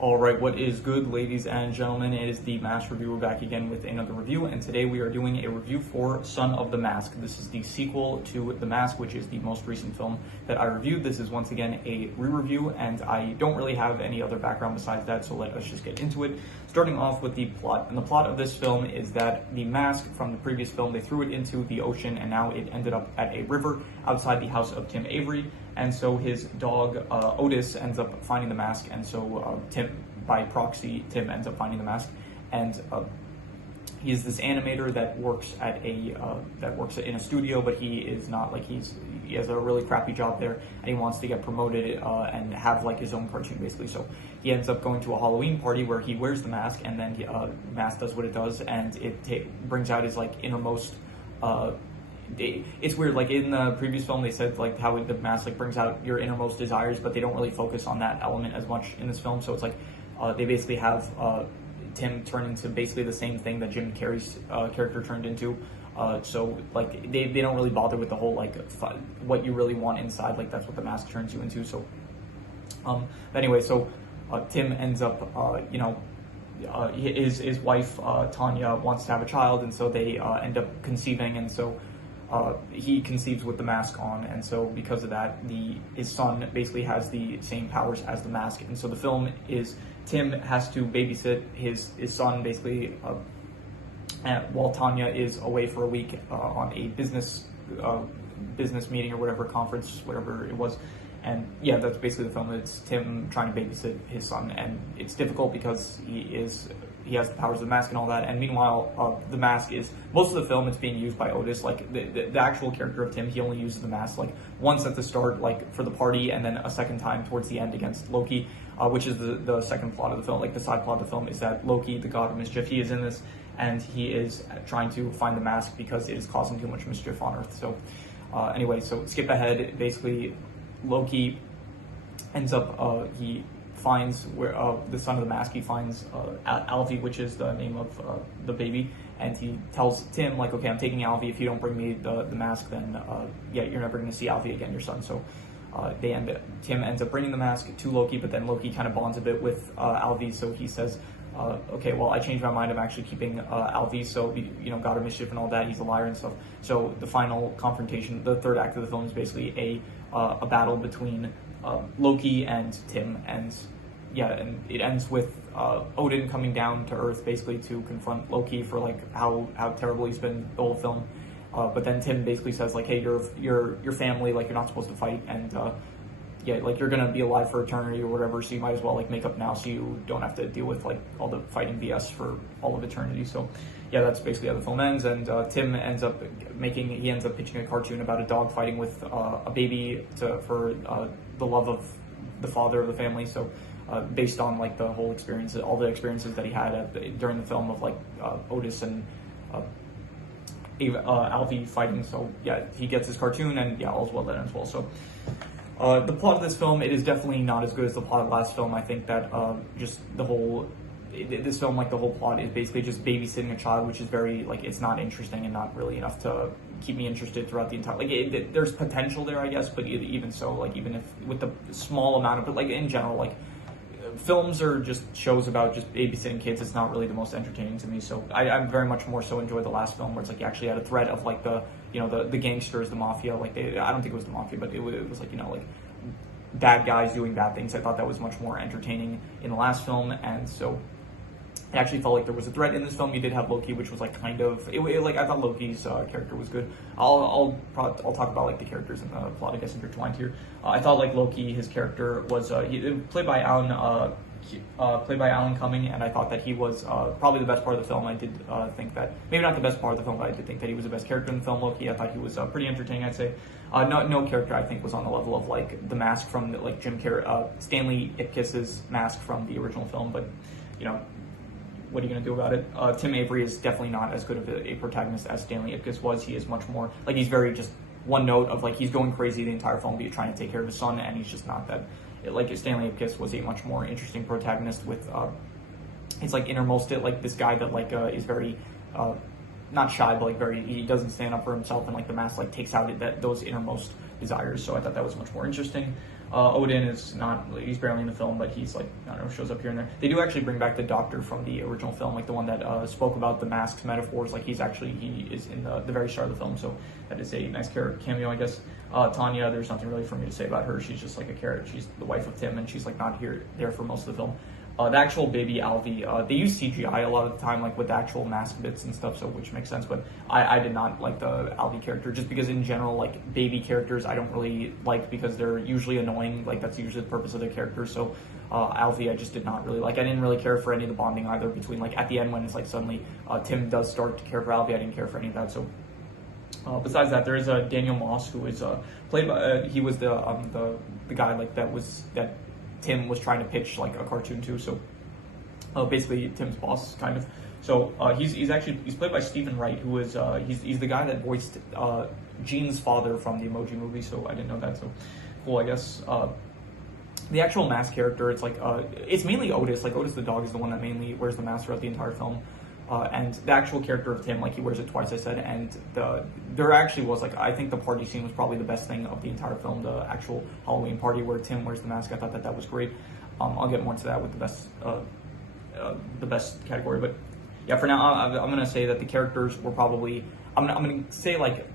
Alright, what is good, ladies and gentlemen? It is the Mask Review. We're back again with another review, and today we are doing a review for Son of the Mask. This is the sequel to The Mask, which is the most recent film that I reviewed. This is once again a re-review, and I don't really have any other background besides that, so let us just get into it. Starting off with the plot. And the plot of this film is that the mask from the previous film, they threw it into the ocean, and now it ended up at a river outside the house of Tim Avery. And so his dog, Otis, ends up finding the mask, and so Tim, by proxy, Tim ends up finding the mask. And he is this animator that works at in a studio, but he is not like he has a really crappy job there, and he wants to get promoted and have like his own cartoon basically. So he ends up going to a Halloween party where he wears the mask, and then the mask does what it does, and it brings out his like innermost. It's weird, like in the previous film they said like how the mask like brings out your innermost desires, but they don't really focus on that element as much in this film. So it's like they basically have Tim turn into basically the same thing that Jim Carrey's character turned into. So like they don't really bother with the whole like what you really want inside, like that's what the mask turns you into. So anyway, so Tim ends up his wife Tanya wants to have a child, and so they end up conceiving, and so he conceives with the mask on, and so because of that, his son basically has the same powers as the mask. And so the film is Tim has to babysit his son basically while Tanya is away for a week on a business meeting or whatever, conference, whatever it was. And yeah, that's basically the film. It's Tim trying to babysit his son, and it's difficult because he has the powers of the mask and all that. And meanwhile, the mask is, most of the film, it's being used by Otis. Like the actual character of Tim, he only uses the mask like once at the start, like for the party, and then a second time towards the end against Loki, which is the second plot of the film. Like the side plot of the film is that Loki, the god of mischief, he is in this, and he is trying to find the mask because it is causing too much mischief on Earth. So anyway, so skip ahead. Basically, Loki ends up, he finds where the son of the mask, he finds Alfie, which is the name of the baby, and he tells Tim like, okay, I'm taking Alfie. If you don't bring me the mask, then yeah, you're never going to see Alfie again, your son. So Tim ends up bringing the mask to Loki, but then Loki kind of bonds a bit with Alfie, so he says, okay, well, I changed my mind. I'm actually keeping Alfie, so, God of mischief and all that, he's a liar and stuff. So the final confrontation, the third act of the film, is basically a battle between Loki and Tim, and yeah, and it ends with Odin coming down to Earth basically to confront Loki for like how terrible he's been the whole film. But then Tim basically says like, hey, you're family, like you're not supposed to fight, and yeah, like you're gonna be alive for eternity or whatever, so you might as well like make up now so you don't have to deal with like all the fighting BS for all of eternity. So yeah, that's basically how the film ends. And Tim ends up pitching a cartoon about a dog fighting with a baby for the love of the father of the family. So based on like the whole experience, all the experiences that he had during the film of like Otis and Alfie fighting. So yeah, he gets his cartoon, and yeah, all's well that ends well. So the plot of this film, it is definitely not as good as the plot of the last film. I think that just this film, like the whole plot is basically just babysitting a child, which is very like, it's not interesting and not really enough to keep me interested throughout the entire, like there's potential there, I guess, but even so, like even if with the small amount of it, like in general, like films are just shows about just babysitting kids, it's not really the most entertaining to me. So I'm very much more so enjoyed the last film, where it's like you actually had a threat of like the gangsters, the mafia, like I don't think it was the mafia, but it was like, like bad guys doing bad things. I thought that was much more entertaining in the last film, and so I actually felt like there was a threat in this film. You did have Loki, which was like kind of like I thought Loki's character was good. I'll talk about like the characters and the plot, I guess, intertwined here. I thought like Loki, his character was played by Alan Cumming, and I thought that he was probably the best part of the film. I did think that, maybe not the best part of the film, but I did think that he was the best character in the film, Loki. I thought he was pretty entertaining, I'd say. No character I think was on the level of like the mask from like Jim Carrey, Stanley Ipkiss's mask from the original film, but what are you going to do about it? Tim Avery is definitely not as good of a protagonist as Stanley Ipkiss was. He is much more, like he's very just one note of like, he's going crazy the entire film, but trying to take care of his son, and he's just not that. Like Stanley Ipkiss was a much more interesting protagonist with, it's like innermost it, like this guy that like is very, not shy, but like he doesn't stand up for himself, and like the mask like takes out those innermost desires. So I thought that was much more interesting. Odin is not, he's barely in the film, but he's like, I don't know, shows up here and there. They do actually bring back the Doctor from the original film, like the one that spoke about the masks metaphors. Like he is in the very start of the film, so that is a nice cameo, I guess. Tanya, there's nothing really for me to say about her. She's just like a character. She's the wife of Tim, and she's like not there for most of the film. The actual baby Alfie, they use CGI a lot of the time, like with the actual mask bits and stuff, so which makes sense. But I did not like the Alfie character, just because in general, like baby characters, I don't really like because they're usually annoying. Like that's usually the purpose of their characters. So Alfie, I just did not really like. I didn't really care for any of the bonding either between, like at the end when it's like suddenly Tim does start to care for Alfie. I didn't care for any of that. So. Besides that, there is Daniel Moss, who is played by. He was the guy like that Tim was trying to pitch like a cartoon to. So basically Tim's boss, kind of. So he's played by Stephen Wright, who is he's the guy that voiced Gene's father from the Emoji Movie. So I didn't know that. So cool, I guess. The actual mask character, it's like it's mainly Otis. Like Otis the dog is the one that mainly wears the mask throughout the entire film. And the actual character of Tim, like he wears it twice, I said, and there actually was, like, I think the party scene was probably the best thing of the entire film, the actual Halloween party where Tim wears the mask. I thought that was great. I'll get more into that with the best category, but yeah, for now, I'm gonna say that the characters were probably, I'm gonna say like,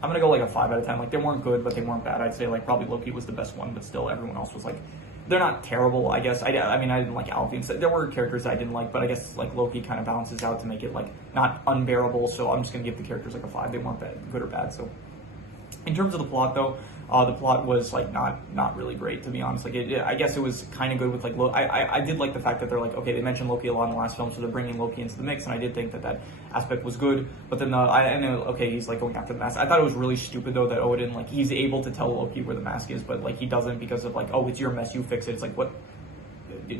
I'm gonna go like a 5 out of 10. Like they weren't good, but they weren't bad. I'd say like probably Loki was the best one, but still everyone else was like, they're not terrible, I guess. I mean, I didn't like Alfie. There were characters I didn't like, but I guess like Loki kind of balances out to make it like not unbearable. So I'm just gonna give the characters like a 5. They weren't good or bad. So in terms of the plot, though, the plot was like not really great, to be honest. Like I guess it was kind of good with like I did like the fact that they're like, okay, they mentioned Loki a lot in the last film, so they're bringing Loki into the mix, and I did think that aspect was good. But then I know, okay, he's like going after the mask. I thought it was really stupid though that Odin, like, he's able to tell Loki where the mask is, but like he doesn't because of like, oh, it's your mess, you fix it. It's like, what?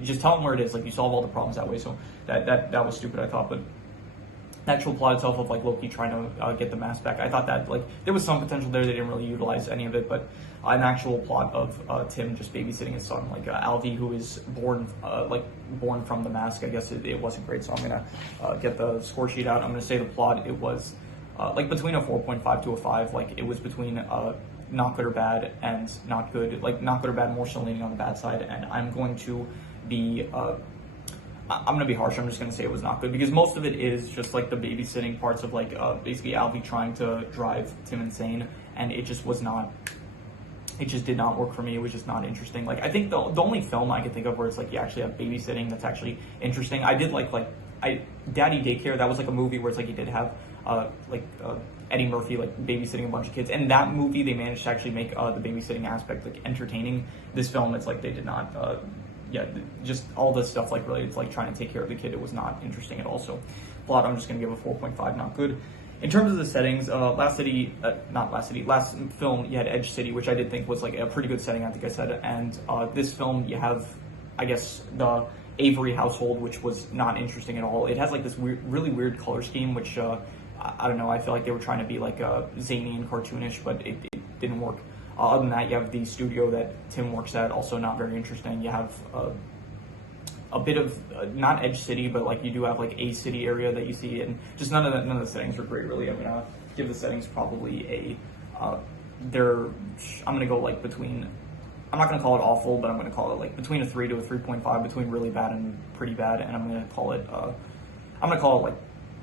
Just tell him where it is. Like you solve all the problems that way. So that was stupid, I thought. But the actual plot itself of like Loki trying to get the mask back, I thought that like there was some potential there. They didn't really utilize any of it, but an actual plot of Tim just babysitting his son, like Alfie, who is born from the mask. I guess it wasn't great. So I'm gonna get the score sheet out. I'm gonna say the plot, it was like between a 4.5 to a 5. Like it was between not good or bad and not good. Like not good or bad, more so leaning on the bad side. And I'm going to be I'm gonna be harsh. I'm just gonna say it was not good because most of it is just like the babysitting parts of like basically Alfie trying to drive Tim insane, and it just was not. It just did not work for me. It was just not interesting. Like I think the only film I can think of where it's like you actually have babysitting that's actually interesting. I did like Daddy Daycare. That was like a movie where it's like you did have Eddie Murphy like babysitting a bunch of kids, and that movie they managed to actually make the babysitting aspect like entertaining. This film, it's like they did not. Just all this stuff like related to like trying to take care of the kid, it was not interesting at all. So plot, I'm just gonna give a 4.5, not good. In terms of the settings, last film you had Edge City, which I did think was like a pretty good setting, I think I said, and this film you have, I guess, the Avery household, which was not interesting at all. It has like this really weird color scheme, which I don't know, I feel like they were trying to be like zany and cartoonish, but it didn't work. Other than that, you have the studio that Tim works at, also not very interesting. You have a bit of not Edge City, but like you do have like a city area that you see, and just none of the settings were great, really. I'm gonna give the settings probably I'm gonna go like between. I'm not gonna call it awful, but I'm gonna call it like between a 3 to a 3.5, between really bad and pretty bad, and I'm gonna call it like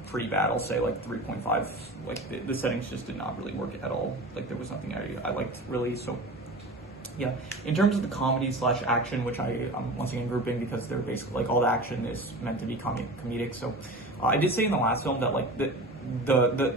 pretty bad. I'll say like 3.5. Like the settings just did not really work at all. Like there was nothing I liked really. So yeah, in terms of the comedy / action, which I'm once again grouping because they're basically like all the action is meant to be comedic. So I did say in the last film that like the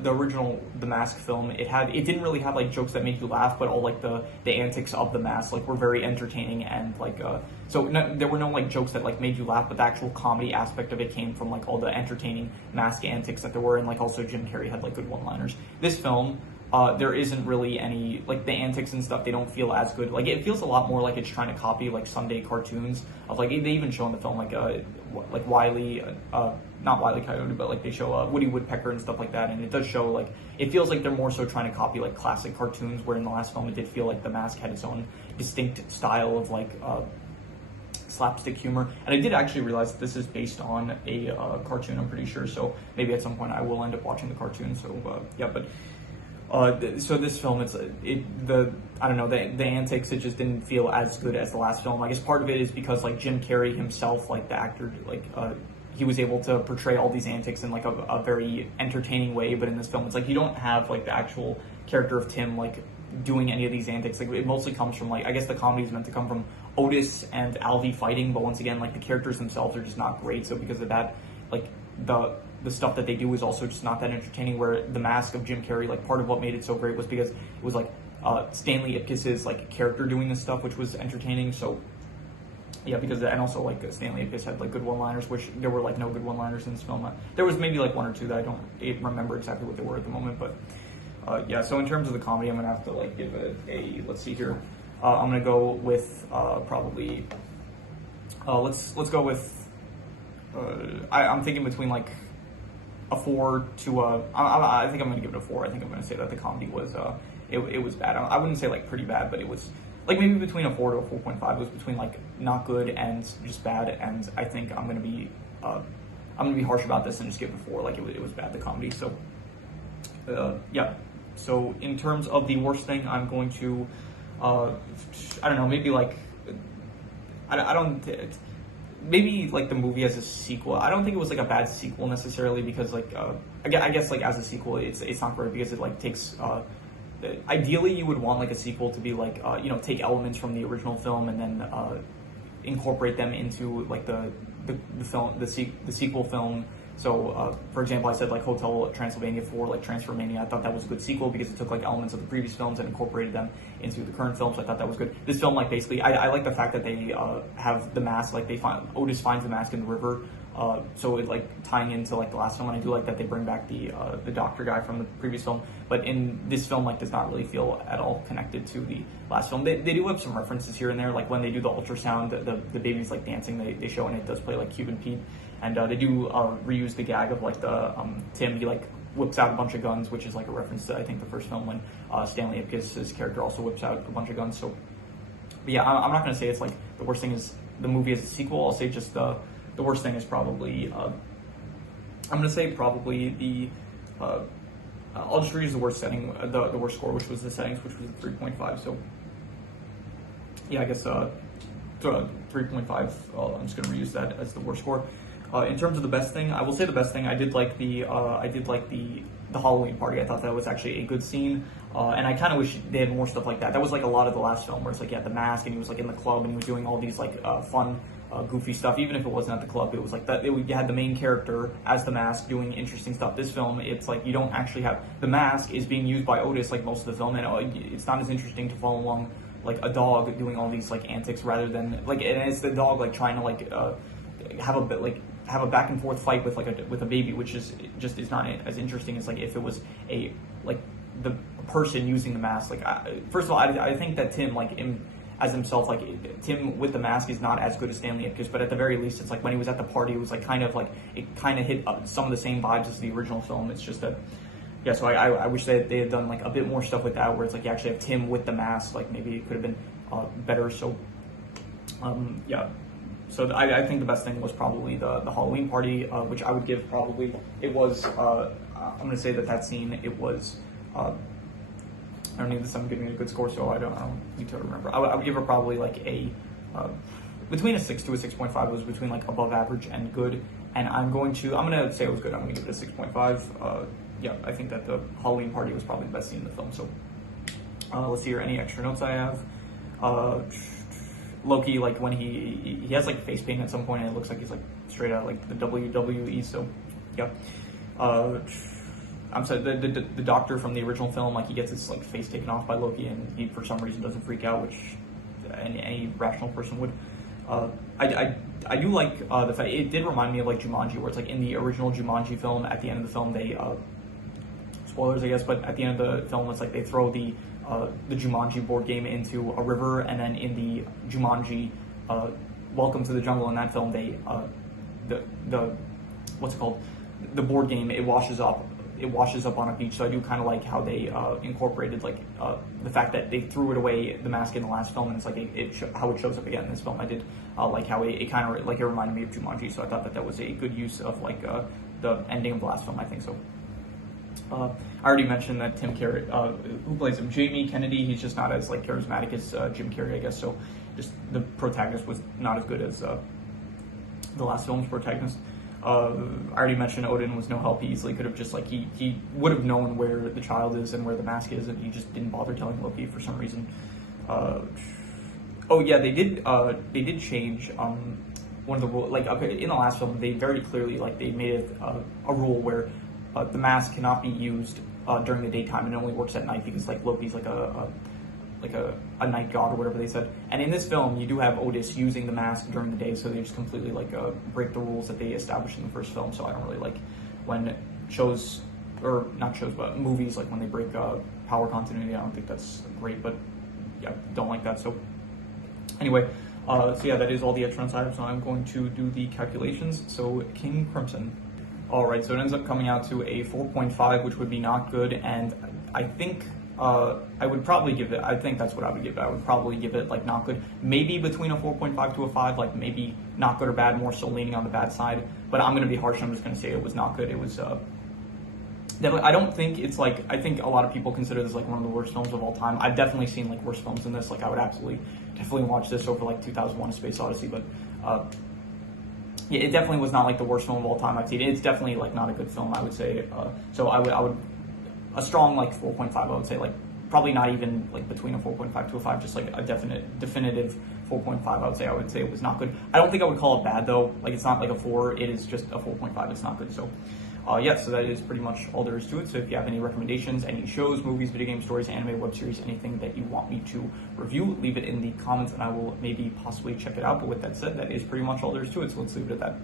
original The Mask film, it didn't really have like jokes that made you laugh, but all like the antics of the mask like were very entertaining, and like there were no like jokes that like made you laugh, but the actual comedy aspect of it came from like all the entertaining mask antics that there were, and like also Jim Carrey had like good one-liners. This film, there isn't really any like the antics and stuff. They don't feel as good. Like it feels a lot more like it's trying to copy like Sunday cartoons of like they even show in the film like Wile not Wile E. Coyote, but like they show Woody Woodpecker and stuff like that, and it does show like it feels like they're more so trying to copy like classic cartoons, where in the last film it did feel like The Mask had its own distinct style of like slapstick humor. And I did actually realize that this is based on a cartoon, I'm pretty sure, so maybe at some point I will end up watching the cartoon. So yeah, but So this film, I don't know, the antics, it just didn't feel as good as the last film. I guess part of it is because like Jim Carrey himself, like the actor, like he was able to portray all these antics in like a very entertaining way. But in this film, it's like you don't have like the actual character of Tim like doing any of these antics. Like it mostly comes from like, I guess the comedy is meant to come from Otis and Alvy fighting, but once again, like the characters themselves are just not great. So because of that, like the stuff that they do is also just not that entertaining. Where The Mask of Jim Carrey, like part of what made it so great was because it was like Stanley Ipkiss's like character doing this stuff, which was entertaining. So yeah, because and also like Stanley Ipkiss had like good one-liners, which there were like no good one-liners in this film. There was maybe like one or two that I don't remember exactly what they were at the moment, but yeah. So in terms of the comedy, I'm gonna have to like give it a let's see here. I'm gonna go with probably let's go with I'm thinking between like a 4 to I think I'm gonna give it a 4. I think I'm gonna say that the comedy was it was bad. I wouldn't say like pretty bad, but it was like maybe between a 4 to a 4.5. It was between like not good and just bad. And I think I'm gonna be harsh about this and just give it a 4. Like it was bad, the comedy. So yeah. So in terms of the worst thing, I'm going to I don't know, maybe like I don't. Maybe like the movie as a sequel. I don't think it was like a bad sequel necessarily because like I guess like as a sequel it's not great because it like takes ideally you would want like a sequel to be like you know, take elements from the original film and then incorporate them into like the film, the sequel film. So for example, I said like Hotel Transylvania 4, like Transformania. I thought that was a good sequel because it took like elements of the previous films and incorporated them into the current films. So I thought that was good. This film, like basically, I like the fact that they have the mask, like Otis finds the mask in the river. So it like tying into like the last film, and I do like that they bring back the doctor guy from the previous film. But in this film, like does not really feel at all connected to the last film. They do have some references here and there, like when they do the ultrasound, the baby's like dancing. They show, and it does play like Cuban Pete. And they do reuse the gag of like the Tim, he like whips out a bunch of guns, which is like a reference to I think the first film when Stanley Ipkiss's character also whips out a bunch of guns. So but yeah, I'm not gonna say it's like the worst thing is the movie as a sequel. I'll say just the worst thing is probably I'm gonna say probably the I'll just reuse the worst setting, the worst score, which was the settings, which was 3.5. So yeah, I guess 3.5. I'm just gonna reuse that as the worst score. In terms of the best thing, I will say the best thing. I did like the Halloween party. I thought that was actually a good scene, and I kind of wish they had more stuff like that. That was like a lot of the last film, where it's like he had the mask and he was like in the club and he was doing all these like fun, goofy stuff. Even if it wasn't at the club, it was like that. You had the main character as the mask doing interesting stuff. This film, it's like you don't actually have the mask is being used by Otis like most of the film, and it's not as interesting to follow along like a dog doing all these like antics rather than like, and it's the dog like trying to like have a back and forth fight with like with a baby, which is just is not as interesting as like if it was a like the person using the mask. Like first of all, I think that Tim like as himself, like Tim with the mask is not as good as Stanley Ipkiss, but at the very least, it's like when he was at the party, it was like kind of like it kind of hit some of the same vibes as the original film. It's just that. Yeah, so I wish that they had done like a bit more stuff with that, where it's like you actually have Tim with the mask. Like maybe it could have been better. So, yeah. So I think the best thing was probably the Halloween party, which I would give probably I'm gonna say that scene it was. I don't need this. I'm giving it a good score, so I don't need to remember. I would give it probably like a between a 6 to a 6.5. It was between like above average and good. And I'm gonna say it was good. I'm gonna give it a 6.5. Yeah, I think that the Halloween party was probably the best scene in the film. So let's see here, any extra notes I have. Loki, like when he has like face paint at some point, and it looks like he's like straight out like the WWE. So yeah, I'm sorry, the doctor from the original film, like he gets his like face taken off by Loki, and he for some reason doesn't freak out, which any rational person would. I do like the fact it did remind me of like Jumanji, where it's like in the original Jumanji film, at the end of the film they spoilers I guess, but at the end of the film it's like they throw the Jumanji board game into a river, and then in the Jumanji Welcome to the Jungle, in that film they the what's it called, the board game, it washes up on a beach. So I do kind of like how they incorporated like the fact that they threw it away, the mask, in the last film, and it's like how it shows up again in this film. I did like how it kind of like it reminded me of Jumanji, so I thought that was a good use of like the ending of the last film, I think. So I already mentioned that Tim Carrey, who plays him, Jamie Kennedy, he's just not as like charismatic as Jim Carrey, I guess. So just the protagonist was not as good as the last film's protagonist. I already mentioned Odin was no help. He easily could have just like he would have known where the child is and where the mask is, and he just didn't bother telling Loki for some reason. Oh yeah, they did change one of the rules. Like, okay, in the last film, they very clearly like they made it a rule where the mask cannot be used during the daytime, and it only works at night because like Loki's like a night god or whatever they said. And in this film, you do have Otis using the mask during the day, so they just completely like break the rules that they established in the first film. So I don't really like when shows, or not shows, but movies, like when they break power continuity. I don't think that's great, but yeah, don't like that. So anyway, so yeah, that is all the extras I have. So I'm going to do the calculations. So King Crimson. All right, so it ends up coming out to a 4.5, which would be not good, and I think I would probably give it, I think that's what I would give it. I would probably give it like not good, maybe between a 4.5 to a 5, like maybe not good or bad, more so leaning on the bad side. But I'm going to be harsh. I'm just going to say it was not good. It was definitely, I don't think it's like, I think a lot of people consider this like one of the worst films of all time. I've definitely seen like worse films than this. Like I would definitely watch this over like 2001: A Space Odyssey, but yeah, it definitely was not like the worst film of all time I've seen. It's definitely like not a good film, I would say. So I would a strong like 4.5. I would say like probably not even like between a 4.5 to a 5, just like a definitive 4.5. I would say it was not good. I don't think I would call it bad though. Like it's not like a 4. It is just a 4.5. It's not good. So yeah, so that is pretty much all there is to it. So if you have any recommendations, any shows, movies, video game stories, anime, web series, anything that you want me to review, leave it in the comments and I will maybe possibly check it out. But with that said, that is pretty much all there is to it. So let's leave it at that.